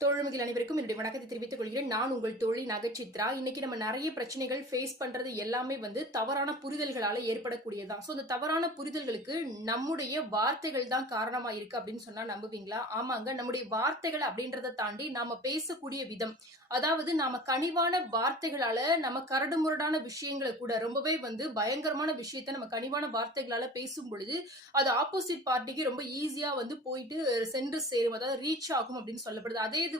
தோழமைகள் அனைவருக்கும் என்னுடைய வணக்கத்தை தெரிவித்துக் கொள்கிறேன். நான் உங்கள் தோழி நகைச்சித்ரா. இன்னைக்கு நம்ம நிறைய பிரச்சனைகள் ஃபேஸ் பண்றது எல்லாமே தவறான புரிதல்களால ஏற்படக்கூடியதுதான். ஸோ, இந்த தவறான புரிதல்களுக்கு நம்முடைய வார்த்தைகள் தான் காரணமா இருக்கு அப்படின்னு சொன்னா நம்புவீங்களா? ஆமாங்க. நம்முடைய வார்த்தைகள் அப்படின்றத தாண்டி நாம பேசக்கூடிய விதம். அதாவது நாம கனிவான வார்த்தைகளால நம்ம கரடுமுரடான விஷயங்கள கூட ரொம்பவே பயங்கரமான விஷயத்த நம்ம கனிவான வார்த்தைகளால பேசும் பொழுது, அது ஆப்போசிட் பார்ட்டிக்கு ரொம்ப ஈஸியா போயிட்டு சென்று சேரும். அதாவது ரீச் ஆகும் அப்படின்னு சொல்லப்படுது. அதே இது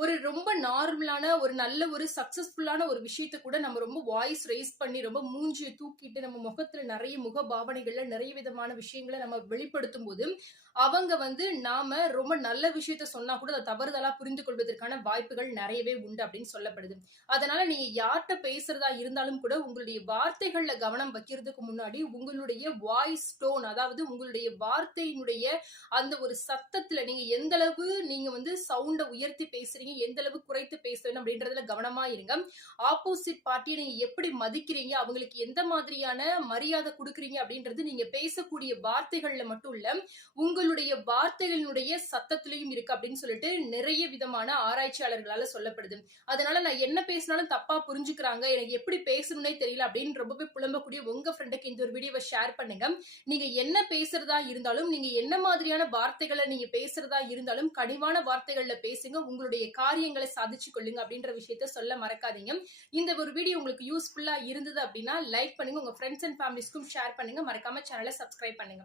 ஒரு ரொம்ப நார்மலான ஒரு நல்ல ஒரு சக்சஸ்ஃபுல்லான ஒரு விஷயத்த கூட நம்ம ரொம்ப வாய்ஸ் ரைஸ் பண்ணி ரொம்ப மூஞ்சியை தூக்கிட்டு நம்ம முகத்துல நிறைய முக பாவனைகள்ல நிறைய விதமான விஷயங்களை நம்ம வெளிப்படுத்தும் போது அவங்க நாம ரொம்ப நல்ல விஷயத்த சொன்னா கூட அதை தவறுதலா புரிந்து கொள்வதற்கான வாய்ப்புகள் நிறையவே உண்டு அப்படின்னு சொல்லப்படுது. அதனால நீங்க யார்கிட்ட பேசுறதா இருந்தாலும் கூட உங்களுடைய வார்த்தைகள்ல கவனம் வைக்கிறதுக்கு முன்னாடி உங்களுடைய வாய்ஸ் டோன், அதாவது உங்களுடைய வார்த்தையினுடைய அந்த ஒரு சத்தத்துல நீங்க எந்த அளவு நீங்க சவுண்ட உயர்த்தி பேசுறீங்க, எந்த அளவு குறைத்து பேசுறீங்க அப்படின்றதுல கவனமா இருங்க. ஆப்போசிட் பார்ட்டியை நீங்க எப்படி மதிக்கிறீங்க, அவங்களுக்கு எந்த மாதிரியான மரியாதை கொடுக்குறீங்க அப்படின்றது நீங்க பேசக்கூடிய வார்த்தைகள்ல மட்டும் இல்ல, உங்களுடைய வார்த்தைகளினுடைய சத்தத்திலையும் இருக்கு அப்படின்னு சொல்லிட்டு நிறைய விதமான ஆராய்ச்சியாளர்களால சொல்லப்படுது. அதனால நான் என்ன பேசினாலும் தப்பா புரிஞ்சுக்கிறாங்க, எனக்கு எப்படி பேசணும்னே தெரியல அப்படின்னு ரொம்பவே புலம்பக்கூடிய உங்க ஃப்ரெண்டுக்கு இந்த ஒரு வீடியோவை ஷேர் பண்ணுங்க. நீங்க என்ன பேசுறதா இருந்தாலும், நீங்க என்ன மாதிரியான வார்த்தைகளை நீங்க பேசுறதா இருந்தாலும் கனிவான வார்த்தைகள்ல பேசுங்க. உங்களுடைய காரியங்களை சாதிச்சு கொள்ளுங்க அப்படின்ற விஷயத்த சொல்ல மறக்காதீங்க. இந்த ஒரு வீடியோ உங்களுக்கு யூஸ்ஃபுல்லா இருந்தது அப்படின்னா லைக் பண்ணுங்க, உங்க ஃப்ரெண்ட்ஸ் அண்ட் ஃபேமிலிஸ்க்கும் ஷேர் பண்ணுங்க. மறக்காம சேனலை சப்ஸ்கிரைப் பண்ணுங்க.